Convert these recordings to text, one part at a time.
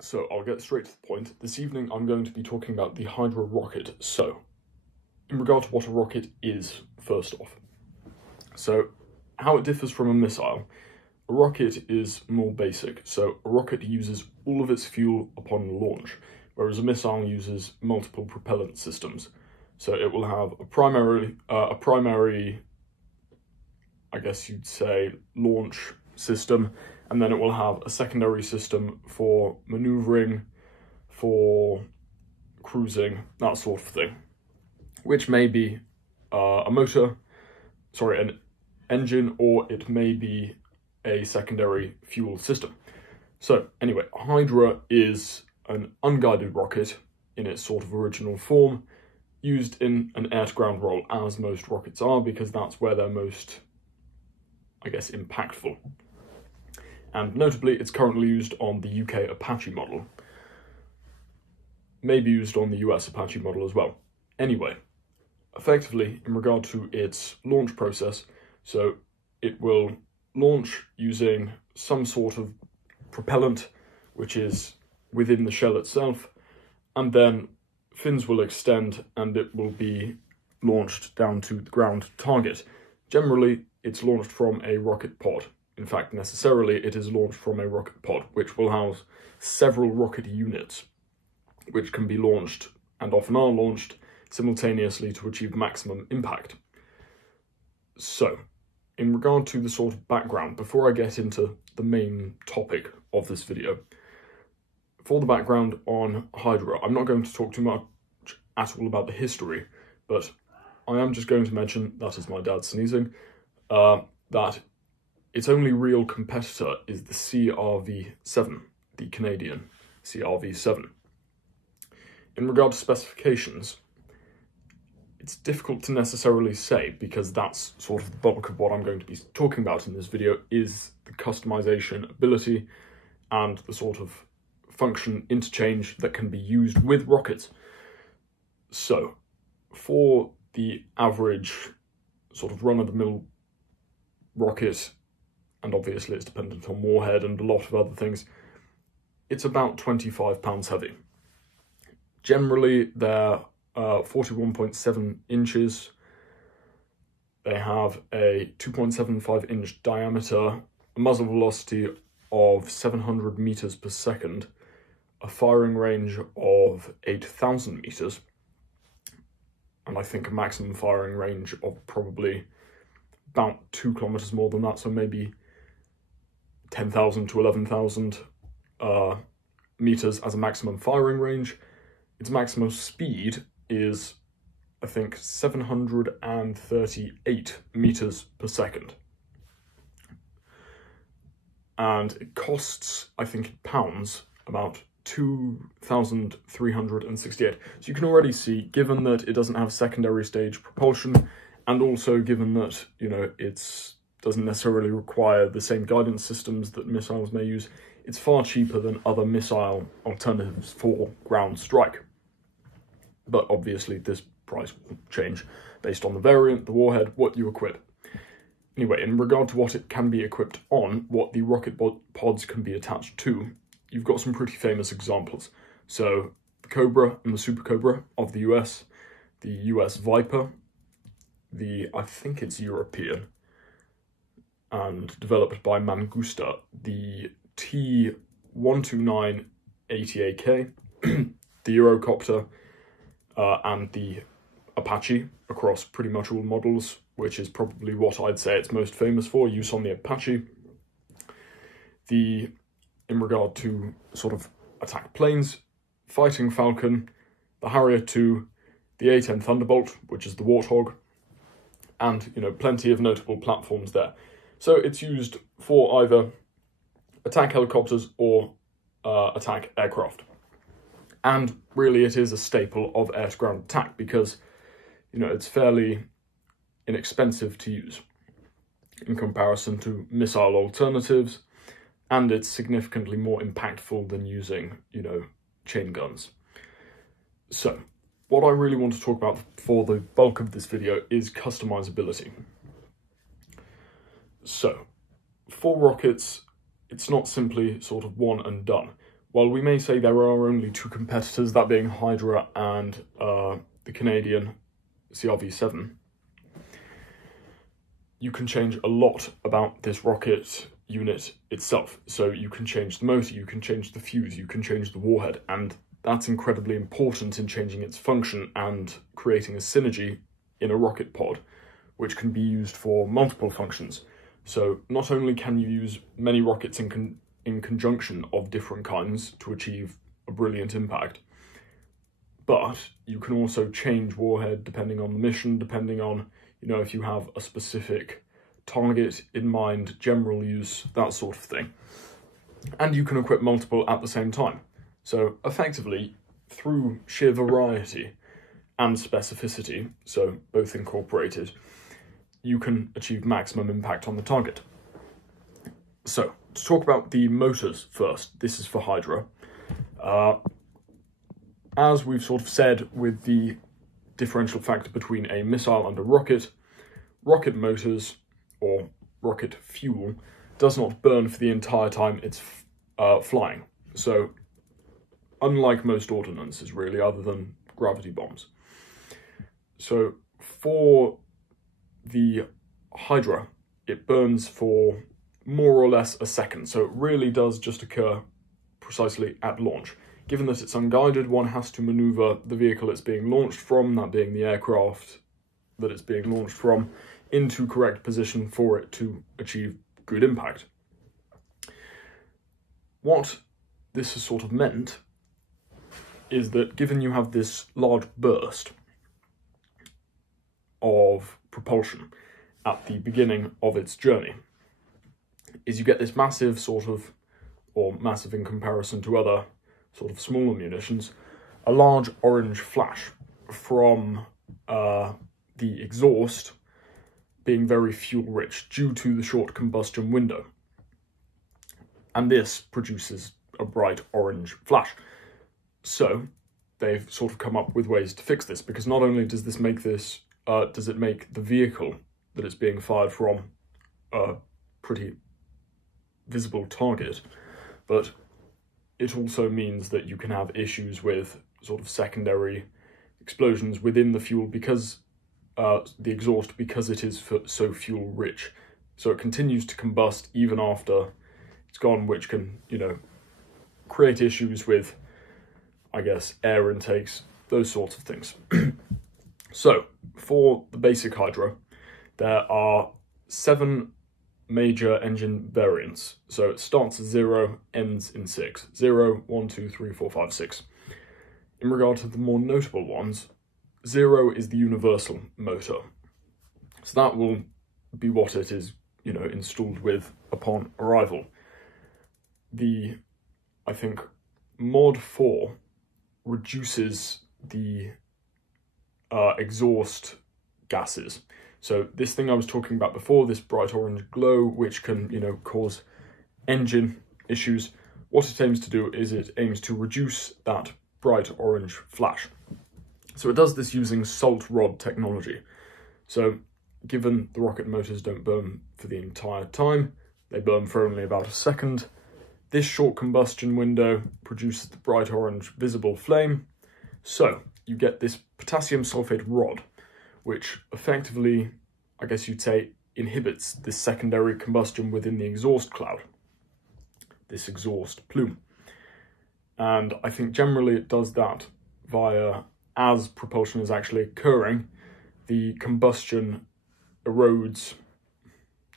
So I'll get straight to the point. This evening I'm going to be talking about the Hydra rocket. So, in regard to what a rocket is, first off. So, how it differs from a missile. A rocket is more basic. So, a rocket uses all of its fuel upon launch, whereas a missile uses multiple propellant systems. So it will have a primary, I guess you'd say, launch system, and then it will have a secondary system for maneuvering, for cruising, that sort of thing, which may be an engine, or it may be a secondary fuel system. So anyway, Hydra is an unguided rocket in its sort of original form, used in an air-to-ground role, as most rockets are, because that's where they're most, I guess, impactful. And notably, it's currently used on the UK Apache model. Maybe used on the US Apache model as well. Anyway, effectively, in regard to its launch process, so it will launch using some sort of propellant, which is within the shell itself, and then fins will extend and it will be launched down to the ground target. Generally, it's launched from a rocket pod. In fact, necessarily, it is launched from a rocket pod, which will house several rocket units, which can be launched, and often are launched, simultaneously to achieve maximum impact. So, in regard to the sort of background, before I get into the main topic of this video, for the background on Hydra, I'm not going to talk too much at all about the history, but I am just going to mention, that is my dad sneezing, that its only real competitor is the CRV-7, the Canadian CRV-7. In regard to specifications, it's difficult to necessarily say, because that's sort of the bulk of what I'm going to be talking about in this video, is the customization ability and the sort of function interchange that can be used with rockets. So, for the average sort of run-of-the-mill rocket, and obviously it's dependent on warhead and a lot of other things, it's about 25 pounds heavy. Generally, they're 41.7 inches. They have a 2.75 inch diameter, a muzzle velocity of 700 meters per second, a firing range of 8,000 meters, and I think a maximum firing range of probably about 2 kilometers more than that, so maybe 10,000 to 11,000 meters as a maximum firing range. Its maximum speed is, I think, 738 meters per second. And it costs, I think in pounds, about 2,368. So you can already see, given that it doesn't have secondary stage propulsion, and also given that, you know, it doesn't necessarily require the same guidance systems that missiles may use, it's far cheaper than other missile alternatives for ground strike. But obviously this price will change based on the variant, the warhead, what you equip. Anyway, in regard to what it can be equipped on, what the rocket pods can be attached to, you've got some pretty famous examples. So, the Cobra and the Super Cobra of the US, the US Viper, I think it's European, and developed by Mangusta, the T12980AK, the Eurocopter, and the Apache across pretty much all models, which is probably what I'd say it's most famous for, use on the Apache. In regard to sort of attack planes, Fighting Falcon, the Harrier II, the A-10 Thunderbolt, which is the Warthog, and, you know, plenty of notable platforms there. So it's used for either attack helicopters or attack aircraft. And really it is a staple of air-to-ground attack because, you know, it's fairly inexpensive to use in comparison to missile alternatives, and it's significantly more impactful than using, you know, chain guns. So, what I really want to talk about for the bulk of this video is customizability. So, for rockets, it's not simply sort of one and done. while we may say there are only two competitors, that being Hydra and the Canadian CRV-7, you can change a lot about this rocket unit itself. So you can change the motor, you can change the fuse, you can change the warhead, and that's incredibly important in changing its function and creating a synergy in a rocket pod, which can be used for multiple functions. So not only can you use many rockets in conjunction of different kinds to achieve a brilliant impact, but you can also change warhead depending on the mission, depending on, if you have a specific target in mind, general use, that sort of thing. And you can equip multiple at the same time. So effectively, through sheer variety and specificity, so both incorporated, you can achieve maximum impact on the target. So, to talk about the motors first, this is for Hydra. As we've sort of said with the differential factor between a missile and a rocket, rocket motors, or rocket fuel, does not burn for the entire time it's flying. So, unlike most ordnances, really, other than gravity bombs. So, for the Hydra, it burns for more or less a second, so it really does just occur precisely at launch. Given that it's unguided, one has to maneuver the vehicle it's being launched from, that being the aircraft that it's being launched from, into correct position for it to achieve good impact. What this has sort of meant is that given you have this large burst of propulsion at the beginning of its journey, is you get this massive sort of, or massive in comparison to other sort of smaller munitions, a large orange flash from the exhaust being very fuel rich due to the short combustion window. And this produces a bright orange flash. So they've sort of come up with ways to fix this, because not only does this make this, does it make the vehicle that it's being fired from a pretty visible target, but it also means that you can have issues with sort of secondary explosions within the fuel because the exhaust, because it is so fuel rich. So it continues to combust even after it's gone, which can, create issues with, I guess, air intakes, those sorts of things. So for the basic Hydra, there are 7 major engine variants. So it starts at 0, ends in 6. 0, 1, 2, 3, 4, 5, 6. In regard to the more notable ones, 0 is the universal motor. So that will be what it is, installed with upon arrival. I think, Mod 4 reduces the exhaust gases. So this thing I was talking about before, this bright orange glow, which can, cause engine issues, what it aims to do is it aims to reduce that bright orange flash. So it does this using salt rod technology. So given the rocket motors don't burn for the entire time, they burn for only about a second, this short combustion window produces the bright orange visible flame. So you get this potassium sulfate rod, which effectively, I guess you'd say, inhibits this secondary combustion within the exhaust cloud, this exhaust plume. And I think generally it does that via, as propulsion is actually occurring, the combustion erodes,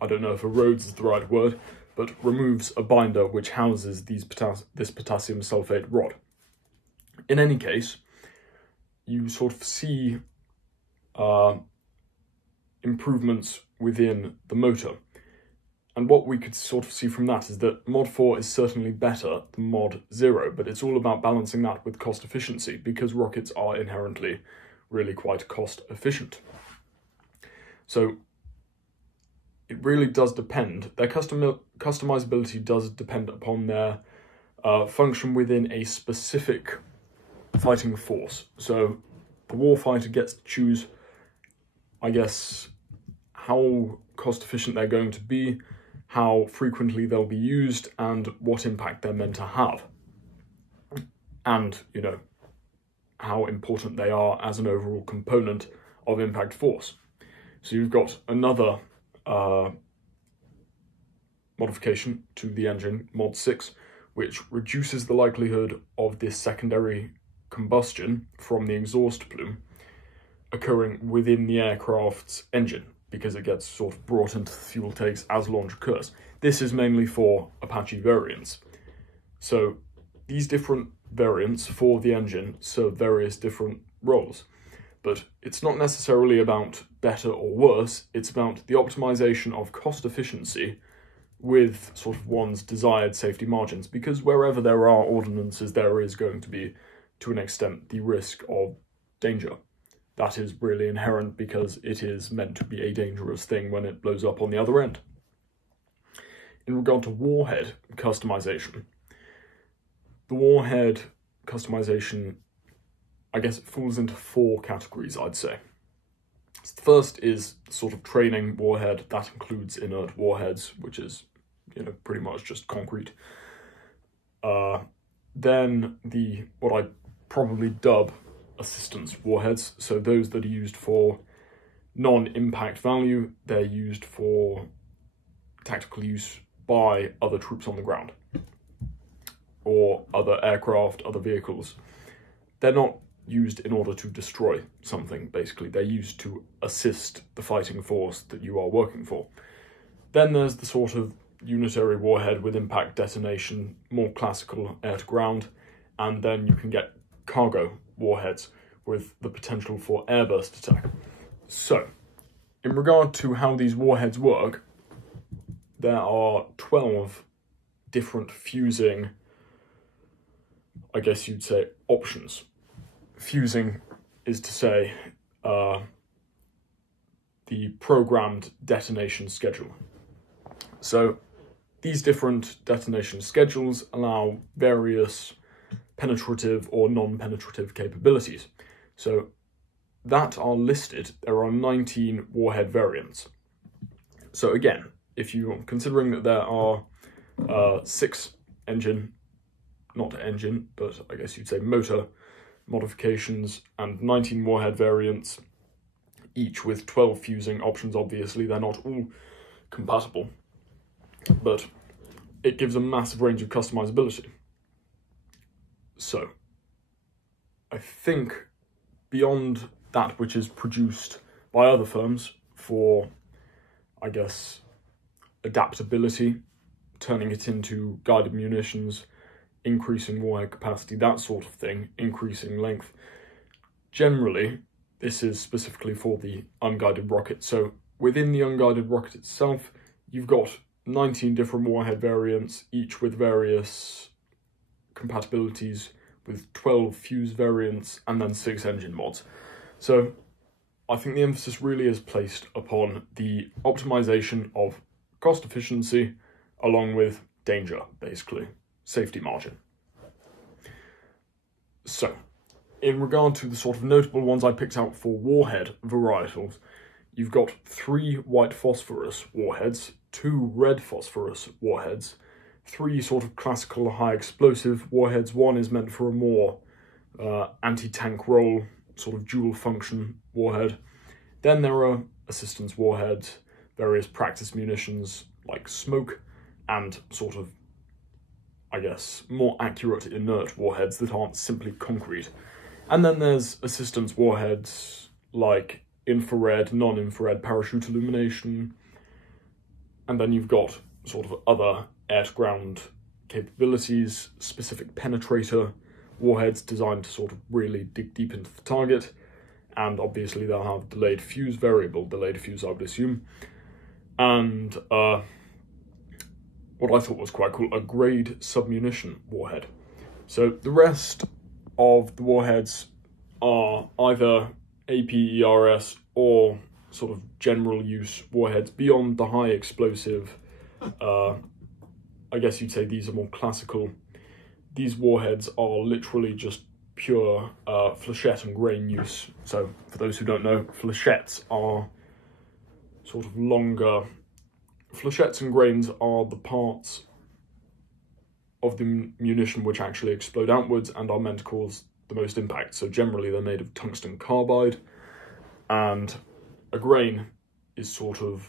I don't know if erodes is the right word, but removes a binder which houses this potassium sulfate rod. In any case, you sort of see improvements within the motor. And what we could sort of see from that is that Mod 4 is certainly better than Mod 0, but it's all about balancing that with cost efficiency, because rockets are inherently really quite cost efficient. So it really does depend. Their customizability does depend upon their function within a specific fighting force. So the warfighter gets to choose, I guess, how cost efficient they're going to be, how frequently they'll be used, and what impact they're meant to have. and, you know, how important they are as an overall component of impact force. So you've got another modification to the engine, mod 6, which reduces the likelihood of this secondary combustion from the exhaust plume occurring within the aircraft's engine, because it gets sort of brought into the fuel tanks as launch occurs. This is mainly for Apache variants. So these different variants for the engine serve various different roles, but it's not necessarily about better or worse, it's about the optimization of cost efficiency with sort of one's desired safety margins, because wherever there are ordinances, there is going to be, to an extent, the risk of danger. That is really inherent because it is meant to be a dangerous thing when it blows up on the other end. In regard to warhead customization, the warhead customization, I guess it falls into 4 categories, I'd say. So the first is sort of training warhead. That includes inert warheads, which is, you know, pretty much just concrete. Then what I probably dub assistance warheads, so those that are used for non-impact value, they're used for tactical use by other troops on the ground or other aircraft, other vehicles. They're not used in order to destroy something, basically. They're used to assist the fighting force that you are working for. Then there's the sort of unitary warhead with impact detonation, more classical air-to-ground, and then you can get cargo warheads with the potential for airburst attack. So, in regard to how these warheads work, there are 12 different fusing, I guess you'd say, options. Fusing is to say the programmed detonation schedule. So these different detonation schedules allow various penetrative or non-penetrative capabilities. So that are listed, there are 19 warhead variants. So again, if you're considering that there are 6 engine, not engine, but I guess you'd say motor modifications and 19 warhead variants, each with 12 fusing options. Obviously, they're not all compatible, but it gives a massive range of customizability. So, I think beyond that which is produced by other firms for, I guess, adaptability, turning it into guided munitions, increasing warhead capacity, that sort of thing, increasing length. Generally, this is specifically for the unguided rocket. So within the unguided rocket itself, you've got 19 different warhead variants, each with various compatibilities, with 12 fuse variants, and then 6 engine mods. So I think the emphasis really is placed upon the optimization of cost efficiency along with danger, basically. Safety margin. So, in regard to the sort of notable ones I picked out for warhead varietals, you've got 3 white phosphorus warheads, 2 red phosphorus warheads, 3 sort of classical high explosive warheads. 1 is meant for a more anti-tank role, sort of dual function warhead. Then there are assistance warheads, various practice munitions like smoke, and sort of, I guess, more accurate inert warheads that aren't simply concrete. And then there's assistance warheads like infrared, non-infrared parachute illumination. And then you've got sort of other air-to-ground capabilities, specific penetrator warheads designed to sort of really dig deep into the target. And obviously they'll have delayed fuse, variable delayed fuse, I would assume. And what I thought was quite cool, a grade submunition warhead. So the rest of the warheads are either APERS or sort of general use warheads beyond the high explosive. I guess you'd say these are more classical. These warheads are literally just pure flechette and grain use. So for those who don't know, flechettes are sort of longer. Flechettes and grains are the parts of the munition which actually explode outwards and are meant to cause the most impact. So generally they're made of tungsten carbide, and a grain is sort of,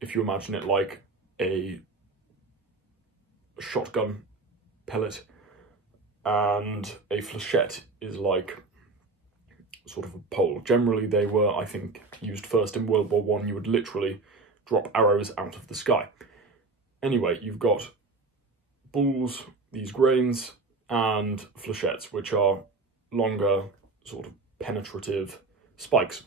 if you imagine it like a shotgun pellet, and a flechette is like sort of a pole. Generally they were, I think, used first in World War I. You would literally drop arrows out of the sky. Anyway, you've got balls, these grains, and flechettes, which are longer, sort of penetrative spikes.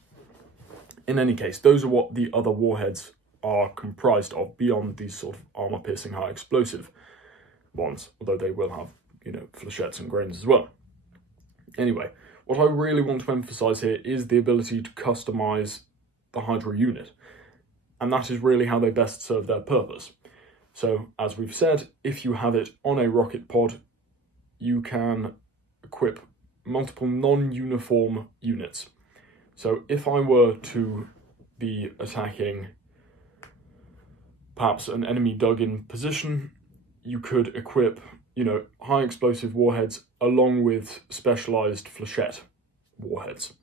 In any case, those are what the other warheads are comprised of, beyond these sort of armor-piercing high explosive ones, although they will have, you know, flechettes and grains as well. Anyway, what I really want to emphasize here is the ability to customize the Hydra unit, and that is really how they best serve their purpose. So, as we've said, if you have it on a rocket pod, you can equip multiple non-uniform units. So if I were to be attacking perhaps an enemy dug in position, you could equip, you know, high explosive warheads along with specialized flechette warheads.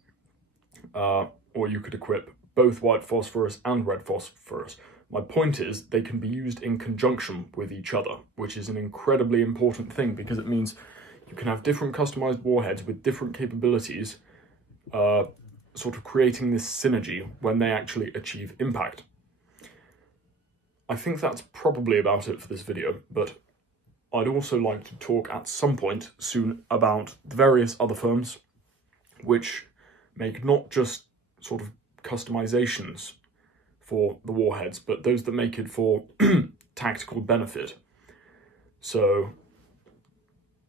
Or you could equip both white phosphorus and red phosphorus. My point is they can be used in conjunction with each other, which is an incredibly important thing, because it means you can have different customized warheads with different capabilities, sort of creating this synergy when they actually achieve impact. I think that's probably about it for this video, but I'd also like to talk at some point soon about the various other firms which make not just sort of customizations for the warheads, but those that make it for tactical benefit. So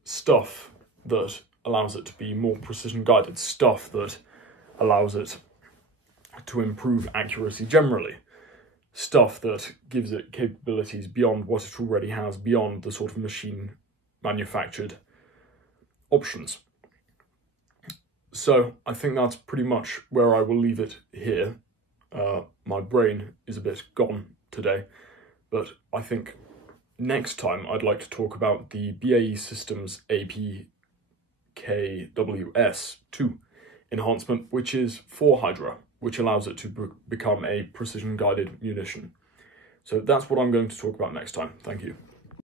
stuff that allows it to be more precision guided, stuff that allows it to improve accuracy generally, stuff that gives it capabilities beyond what it already has, beyond the sort of machine manufactured options. So I think that's pretty much where I will leave it here. My brain is a bit gone today, but I think next time I'd like to talk about the BAE Systems APKWS-2 enhancement, which is for Hydra, which allows it to become a precision-guided munition. So that's what I'm going to talk about next time. Thank you.